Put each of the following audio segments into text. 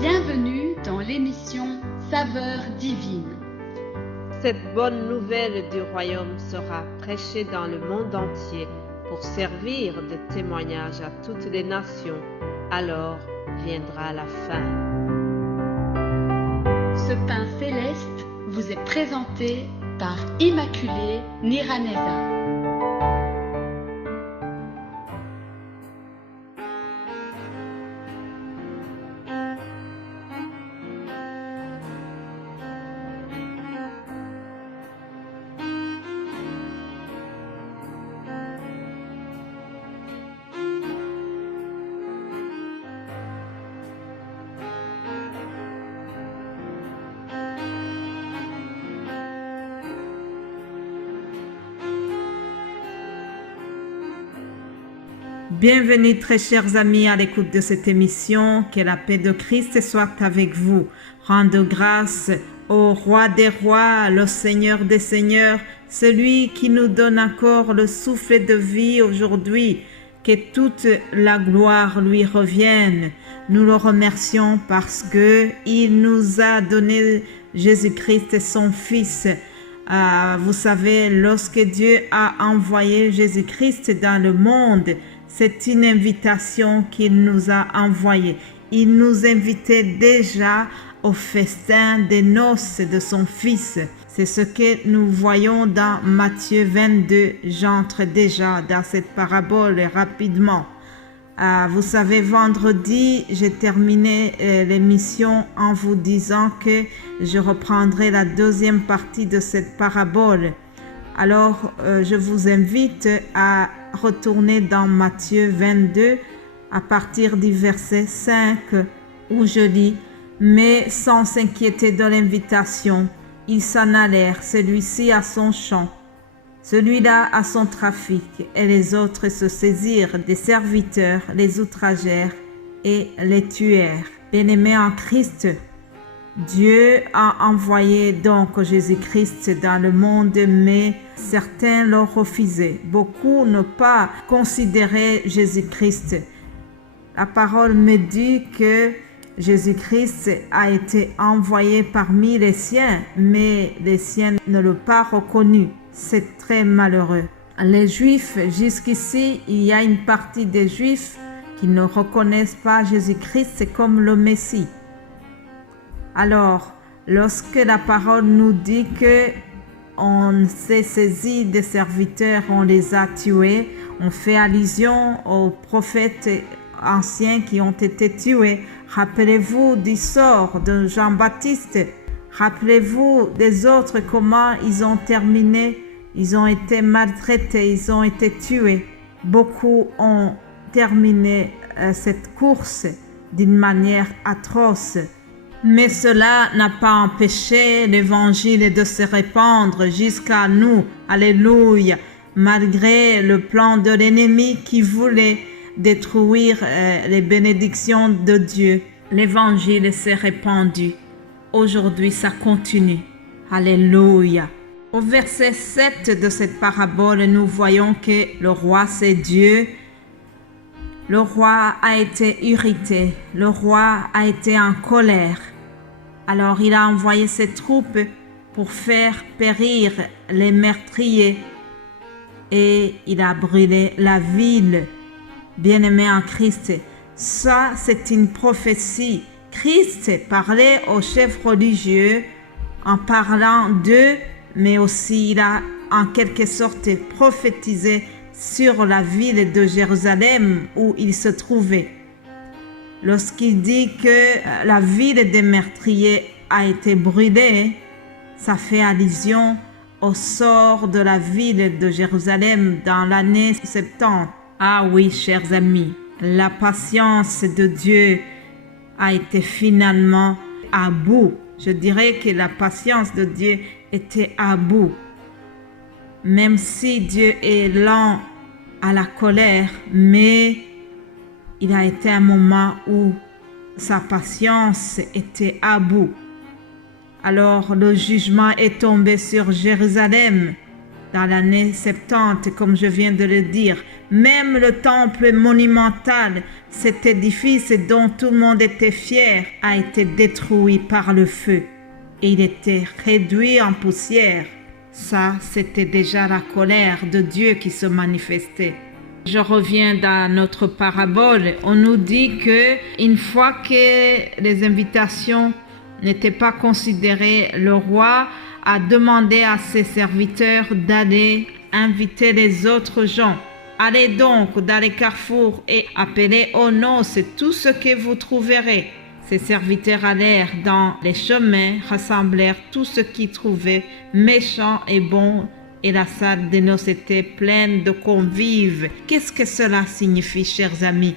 Bienvenue dans l'émission Saveurs divines. Cette bonne nouvelle du royaume sera prêchée dans le monde entier pour servir de témoignage à toutes les nations. Alors viendra la fin. Ce pain céleste vous est présenté par Immaculée Niraneza. Bienvenue très chers amis à l'écoute de cette émission, que la paix de Christ soit avec vous. Rendez grâce au Roi des Rois, le Seigneur des Seigneurs, celui qui nous donne encore le souffle de vie aujourd'hui, que toute la gloire lui revienne. Nous le remercions parce que il nous a donné Jésus-Christ son Fils. Vous savez, lorsque Dieu a envoyé Jésus-Christ dans le monde, c'est une invitation qu'il nous a envoyée. Il nous invitait déjà au festin des noces de son Fils. C'est ce que nous voyons dans Matthieu 22. J'entre déjà dans cette parabole rapidement. Vous savez, vendredi, j'ai terminé l'émission en vous disant que je reprendrai la deuxième partie de cette parabole. Alors, je vous invite à retourner dans Matthieu 22 à partir du verset 5 où je lis « Mais sans s'inquiéter de l'invitation, ils s'en allèrent, celui-ci à son champ, celui-là à son trafic, et les autres se saisirent des serviteurs, les outragèrent et les tuèrent. » Bien-aimés en Christ, Dieu a envoyé donc Jésus-Christ dans le monde, mais certains l'ont refusé. Beaucoup n'ont pas considéré Jésus-Christ. La parole me dit que Jésus-Christ a été envoyé parmi les siens, mais les siens ne l'ont pas reconnu. C'est très malheureux. Les Juifs, jusqu'ici, il y a une partie des Juifs qui ne reconnaissent pas Jésus-Christ comme le Messie. Alors, lorsque la parole nous dit que on s'est saisi des serviteurs, on les a tués, on fait allusion aux prophètes anciens qui ont été tués. Rappelez-vous du sort de Jean-Baptiste. Rappelez-vous des autres, comment ils ont terminé. Ils ont été maltraités, ils ont été tués. Beaucoup ont terminé cette course d'une manière atroce. Mais cela n'a pas empêché l'évangile de se répandre jusqu'à nous. Alléluia. Malgré le plan de l'ennemi qui voulait détruire les bénédictions de Dieu, l'évangile s'est répandu. Aujourd'hui, ça continue. Alléluia. Au verset 7 de cette parabole, nous voyons que le roi, c'est Dieu. Le roi a été irrité. Le roi a été en colère. Alors il a envoyé ses troupes pour faire périr les meurtriers et il a brûlé la ville. Bien-aimés en Christ, ça c'est une prophétie. Christ parlait aux chefs religieux en parlant d'eux, mais aussi il a en quelque sorte prophétisé sur la ville de Jérusalem où il se trouvait. Lorsqu'il dit que la ville des meurtriers a été brûlée, ça fait allusion au sort de la ville de Jérusalem dans l'année 70. Ah oui, chers amis, la patience de Dieu a été finalement à bout. Je dirais que la patience de Dieu était à bout. Même si Dieu est lent à la colère, mais il a été un moment où sa patience était à bout. Alors le jugement est tombé sur Jérusalem dans l'année 70, comme je viens de le dire. Même le temple monumental, cet édifice dont tout le monde était fier, a été détruit par le feu et il était réduit en poussière. Ça, c'était déjà la colère de Dieu qui se manifestait. Je reviens dans notre parabole. On nous dit que une fois que les invitations n'étaient pas considérées, le roi a demandé à ses serviteurs d'aller inviter les autres gens. Allez donc dans les carrefours et appelez aux noces tout ce que vous trouverez. Ses serviteurs allèrent dans les chemins, rassemblèrent tout ce qu'ils trouvaient méchant et bon, et la salle des noces était pleine de convives. Qu'est-ce que cela signifie, chers amis?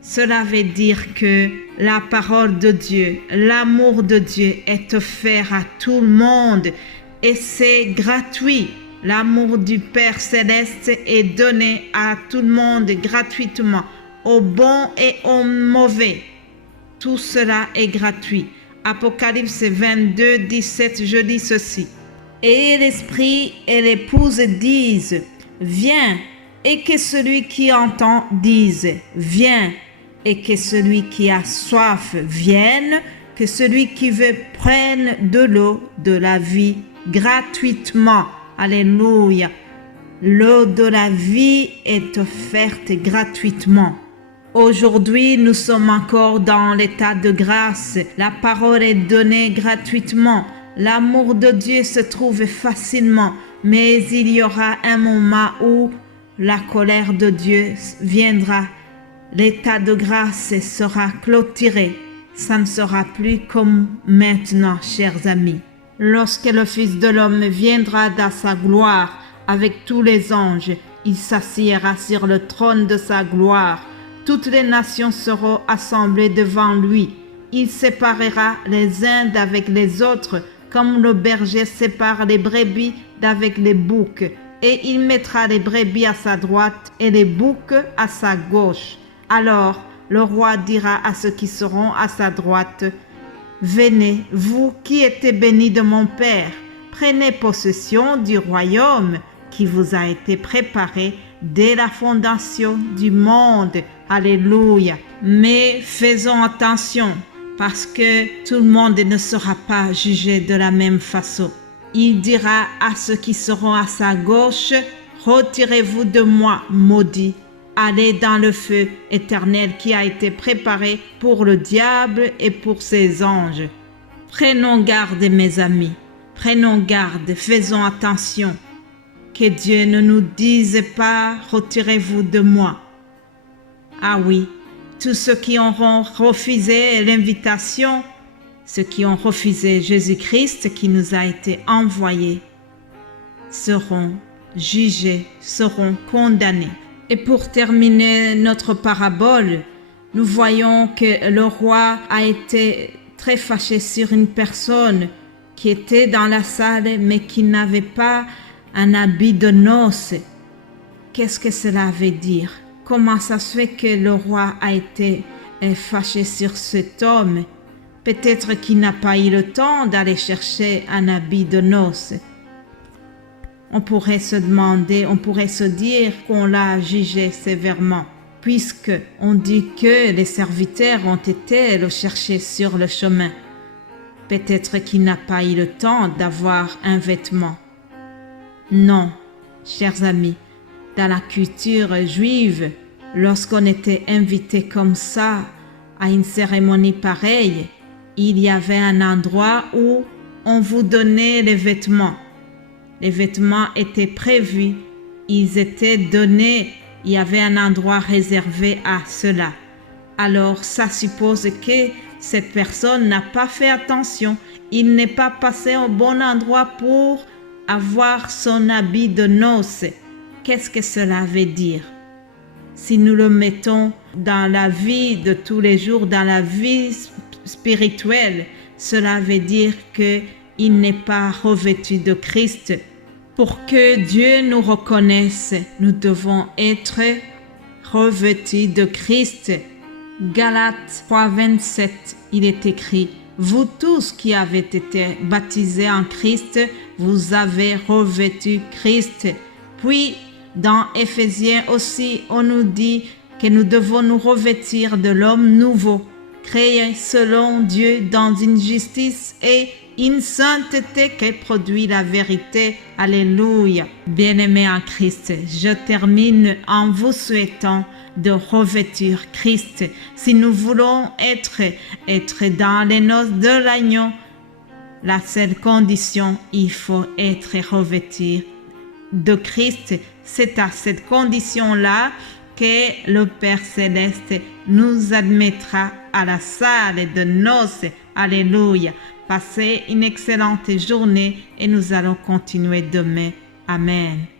Cela veut dire que la parole de Dieu, l'amour de Dieu est offert à tout le monde et c'est gratuit. L'amour du Père Céleste est donné à tout le monde gratuitement, aux bons et aux mauvais. Tout cela est gratuit. Apocalypse 22, 17, je lis ceci. Et l'Esprit et l'épouse disent, viens, et que celui qui entend dise, viens, et que celui qui a soif vienne, que celui qui veut prenne de l'eau de la vie gratuitement. Alléluia. L'eau de la vie est offerte gratuitement. Aujourd'hui, nous sommes encore dans l'état de grâce. La parole est donnée gratuitement. L'amour de Dieu se trouve facilement, mais il y aura un moment où la colère de Dieu viendra. L'état de grâce sera clôturé. Ça ne sera plus comme maintenant, chers amis. Lorsque le Fils de l'homme viendra dans sa gloire avec tous les anges, il s'assiera sur le trône de sa gloire. Toutes les nations seront assemblées devant lui. Il séparera les uns d'avec les autres, comme le berger sépare les brebis d'avec les boucs. Et il mettra les brebis à sa droite et les boucs à sa gauche. Alors le roi dira à ceux qui seront à sa droite, venez, vous qui êtes bénis de mon Père, prenez possession du royaume qui vous a été préparé dès la fondation du monde. Alléluia. Mais faisons attention, parce que tout le monde ne sera pas jugé de la même façon. Il dira à ceux qui seront à sa gauche, retirez-vous de moi, maudits. Allez dans le feu éternel qui a été préparé pour le diable et pour ses anges. Prenons garde, mes amis. Prenons garde, faisons attention. Que Dieu ne nous dise pas, retirez-vous de moi. Ah oui, tous ceux qui auront refusé l'invitation, ceux qui ont refusé Jésus-Christ qui nous a été envoyé, seront jugés, seront condamnés. Et pour terminer notre parabole, nous voyons que le roi a été très fâché sur une personne qui était dans la salle mais qui n'avait pas un habit de noces. Qu'est-ce que cela veut dire? Comment ça se fait que le roi a été fâché sur cet homme? Peut-être qu'il n'a pas eu le temps d'aller chercher un habit de noces. On pourrait se demander, on pourrait se dire qu'on l'a jugé sévèrement, puisque on dit que les serviteurs ont été le chercher sur le chemin. Peut-être qu'il n'a pas eu le temps d'avoir un vêtement. Non, chers amis, dans la culture juive, lorsqu'on était invité comme ça à une cérémonie pareille, il y avait un endroit où on vous donnait les vêtements. Les vêtements étaient prévus, ils étaient donnés, il y avait un endroit réservé à cela. Alors ça suppose que cette personne n'a pas fait attention, il n'est pas passé au bon endroit pour avoir son habit de noces. Qu'est-ce que cela veut dire? Si nous le mettons dans la vie de tous les jours, dans la vie spirituelle, cela veut dire qu'il n'est pas revêtu de Christ. Pour que Dieu nous reconnaisse, nous devons être revêtus de Christ. Galates 3, 27, il est écrit, « Vous tous qui avez été baptisés en Christ, vous avez revêtu Christ. » Puis, Dans Éphésiens aussi, on nous dit que nous devons nous revêtir de l'homme nouveau, créé selon Dieu dans une justice et une sainteté qui produit la vérité. Alléluia. Bien-aimés en Christ, je termine en vous souhaitant de revêtir Christ. Si nous voulons être dans les noces de l'agneau, la seule condition, il faut être revêtu de Christ. C'est à cette condition-là que le Père Céleste nous admettra à la salle de noces. Alléluia. Passez une excellente journée et nous allons continuer demain. Amen.